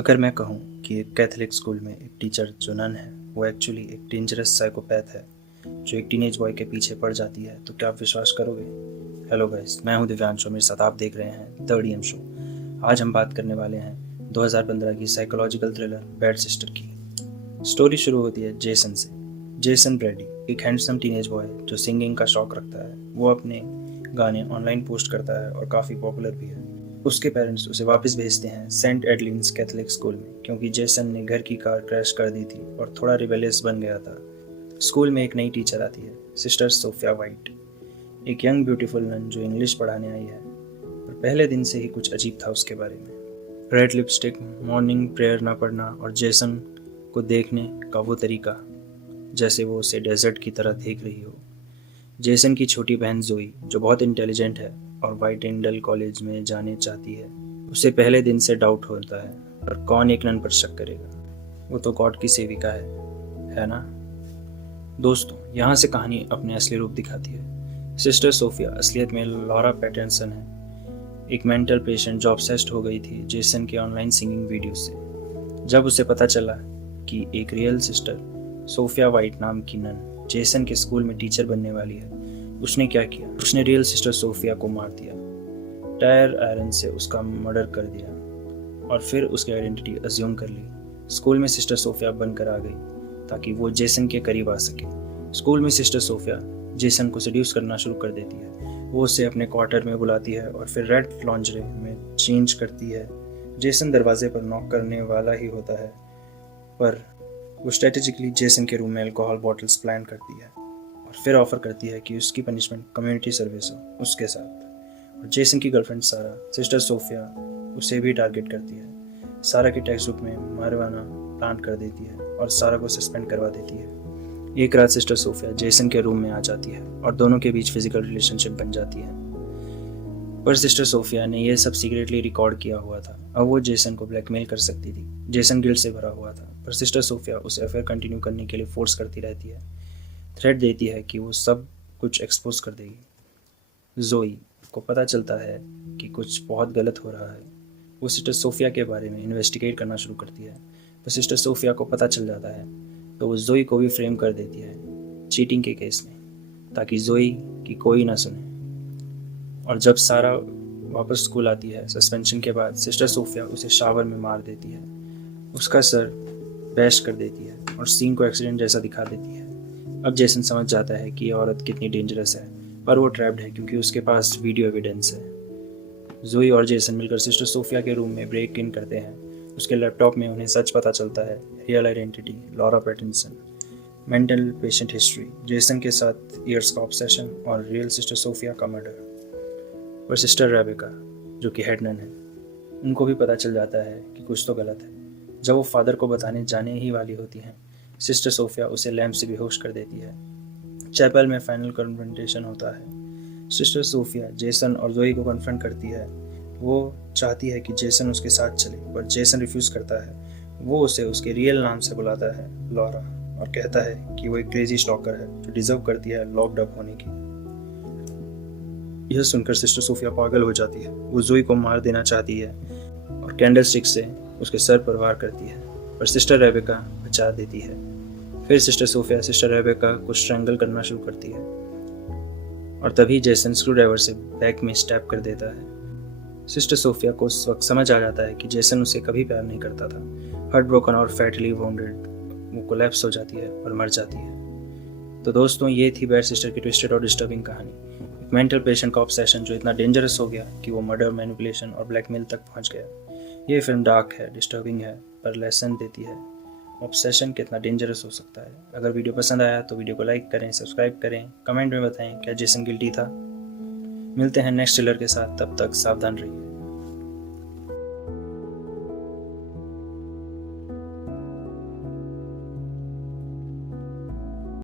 अगर मैं कहूँ कि एक कैथोलिक स्कूल में एक टीचर जो नन है वो एक्चुअली एक डेंजरस साइकोपैथ है जो एक टीनेज बॉय के पीछे पड़ जाती है, तो क्या आप विश्वास करोगे? हेलो गाइस, मैं हूँ दिव्यांश और मेरे साथ आप देख रहे हैं द डीएम शो। आज हम बात करने वाले हैं 2015 की साइकोलॉजिकल थ्रिलर बैड सिस्टर की। स्टोरी शुरू होती है जेसन से। जेसन ब्रैडी एक हैंडसम टीनेज बॉय जो सिंगिंग का शौक रखता है। वो अपने गाने ऑनलाइन पोस्ट करता है और काफ़ी पॉपुलर भी है। उसके पेरेंट्स उसे वापस भेजते हैं सेंट एडलिन्स कैथोलिक स्कूल में, क्योंकि जेसन ने घर की कार क्रैश कर दी थी और थोड़ा रिबेलियस बन गया था। स्कूल में एक नई टीचर आती है, सिस्टर सोफिया वाइट, एक यंग ब्यूटीफुल नन जो इंग्लिश पढ़ाने आई है। पर पहले दिन से ही कुछ अजीब था उसके बारे में। रेड लिपस्टिक, मॉर्निंग प्रेयर ना पढ़ना और जेसन को देखने का वो तरीका जैसे वो उसे डेजर्ट की तरह देख रही हो। जेसन की छोटी बहन जोई जो बहुत इंटेलिजेंट है और वाइट एंडल कॉलेज में जाने चाहती है, उसे पहले दिन से डाउट होता है, पर कौन एक नन पर शक करेगा? वो तो गॉड की सेविका है ना? दोस्तों, यहाँ से कहानी अपने असली रूप दिखाती है। सिस्टर सोफिया असलियत में लॉरा पैटर्सन है, एक मेंटल पेशेंट जो ऑब्सेस्ड हो गई थी जेसन के ऑनलाइन सिंगिंग वीडियो से। जब उसे पता चला कि एक रियल सिस्टर सोफिया वाइट नाम की नन जेसन के स्कूल में टीचर बनने वाली है, उसने क्या किया? उसने रियल सिस्टर सोफिया को मार दिया, टायर आयरन से उसका मर्डर कर दिया और फिर उसकी आइडेंटिटी अज्यूम कर ली। स्कूल में सिस्टर सोफिया बनकर आ गई ताकि वो जेसन के करीब आ सके। स्कूल में सिस्टर सोफिया जेसन को सेड्यूस करना शुरू कर देती है। वो उसे अपने क्वार्टर में बुलाती है और फिर रेड लॉन्जरे में चेंज करती है। जेसन दरवाजे पर नॉक करने वाला ही होता है, पर वो स्ट्रेटेजिकली जेसन के रूम में अल्कोहल बॉटल्स प्लान करती है और फिर ऑफर करती है कि उसकी पनिशमेंट कम्युनिटी सर्विस हो उसके साथ। और जेसन की गर्लफ्रेंड सारा, सिस्टर सोफिया, उसे भी टारगेट करती है। सारा की टेक्स्ट बुक में मारवाना प्लान कर देती है और सारा को सस्पेंड करवा देती है। एक रात सिस्टर सोफिया जेसन के रूम में आ जाती है और दोनों के बीच फिजिकल रिलेशनशिप बन जाती है। पर सिस्टर सोफिया ने यह सब सीक्रेटली रिकॉर्ड किया हुआ था। अब वो जेसन को ब्लैकमेल कर सकती थी। जेसन गिल्ट से भरा हुआ था, पर सिस्टर सोफिया उसे अफेयर कंटिन्यू करने के लिए फोर्स करती रहती है। थ्रेट देती है कि वो सब कुछ एक्सपोज कर देगी। जोई को पता चलता है कि कुछ बहुत गलत हो रहा है। वो सिस्टर सोफिया के बारे में इन्वेस्टिगेट करना शुरू करती है, पर सिस्टर सोफिया को पता चल जाता है तो वो जोई को भी फ्रेम कर देती है चीटिंग के केस में, ताकि जोई की कोई ना सुने। और जब सारा वापस स्कूल आती है सस्पेंशन के बाद, सिस्टर सोफिया उसे शावर में मार देती है, उसका सर बैश कर देती है और सीन को एक्सीडेंट जैसा दिखा देती है। अब जेसन समझ जाता है कि ये औरत कितनी डेंजरस है, पर वो ट्रैप्ड है क्योंकि उसके पास वीडियो एविडेंस है। जोई और जेसन मिलकर सिस्टर सोफिया के रूम में ब्रेक इन करते हैं। उसके लैपटॉप में उन्हें सच पता चलता है, real identity Laura Patterson, mental patient history, Jason के साथ ईयर्स का ऑब्सेशन और रियल सिस्टर सोफिया का मर्डर। और सिस्टर रेबेका जो कि हेड नन है, उनको भी पता चल जाता है कि कुछ तो गलत है। जब वो फादर को बताने जाने ही वाली होती हैं, सिस्टर सोफिया उसे लैंप से बेहोश कर देती है। चैपल में फाइनल कन्फ्रंटेशन होता है। सिस्टर सोफिया जेसन और जोई को कन्फ्रंट करती है। वो चाहती है कि जेसन उसके साथ चले, पर जेसन रिफ्यूज करता है। वो उसे उसके रियल नाम से बुलाता है, लॉरा, और कहता है कि वो एक क्रेजी स्टॉकर है जो डिजर्व करती है लॉक्ड अप होने की। यह सुनकर सिस्टर सोफिया पागल हो जाती है। वो जोई को मार देना चाहती है और कैंडल स्टिक से उसके सर पर वार करती है, पर सिस्टर रेबेका बचा देती है। फिर सिस्टर सोफिया सिस्टर रेबेका को स्ट्रैंगल करना शुरू करती है और तभी जेसन स्क्रू ड्राइवर से बैक में स्टैब कर देता है। सिस्टर सोफिया को उस वक्त समझ आ जाता है कि जेसन उसे कभी प्यार नहीं करता था। हार्ट ब्रोकन और फैटली वाउंडेड वो कोलैप्स हो जाती है और मर जाती है। तो दोस्तों, ये थी बैड सिस्टर की ट्विस्टेड और डिस्टर्बिंग कहानी। एक मेंटल पेशेंट का ऑब्सेशन जो इतना डेंजरस हो गया कि वो मर्डर, मैनिपुलेशन और ब्लैकमेल तक पहुंच गया। ये फिल्म डार्क है, डिस्टर्बिंग है, पर लेसन देती है ऑब्सेशन कितना डेंजरस हो सकता है। अगर वीडियो पसंद आया तो वीडियो को लाइक करें, सब्सक्राइब करें, कमेंट में बताएं क्या जेसन गिल्टी था। मिलते हैं नेक्स्ट थ्रिलर के साथ, तब तक सावधान रहिए।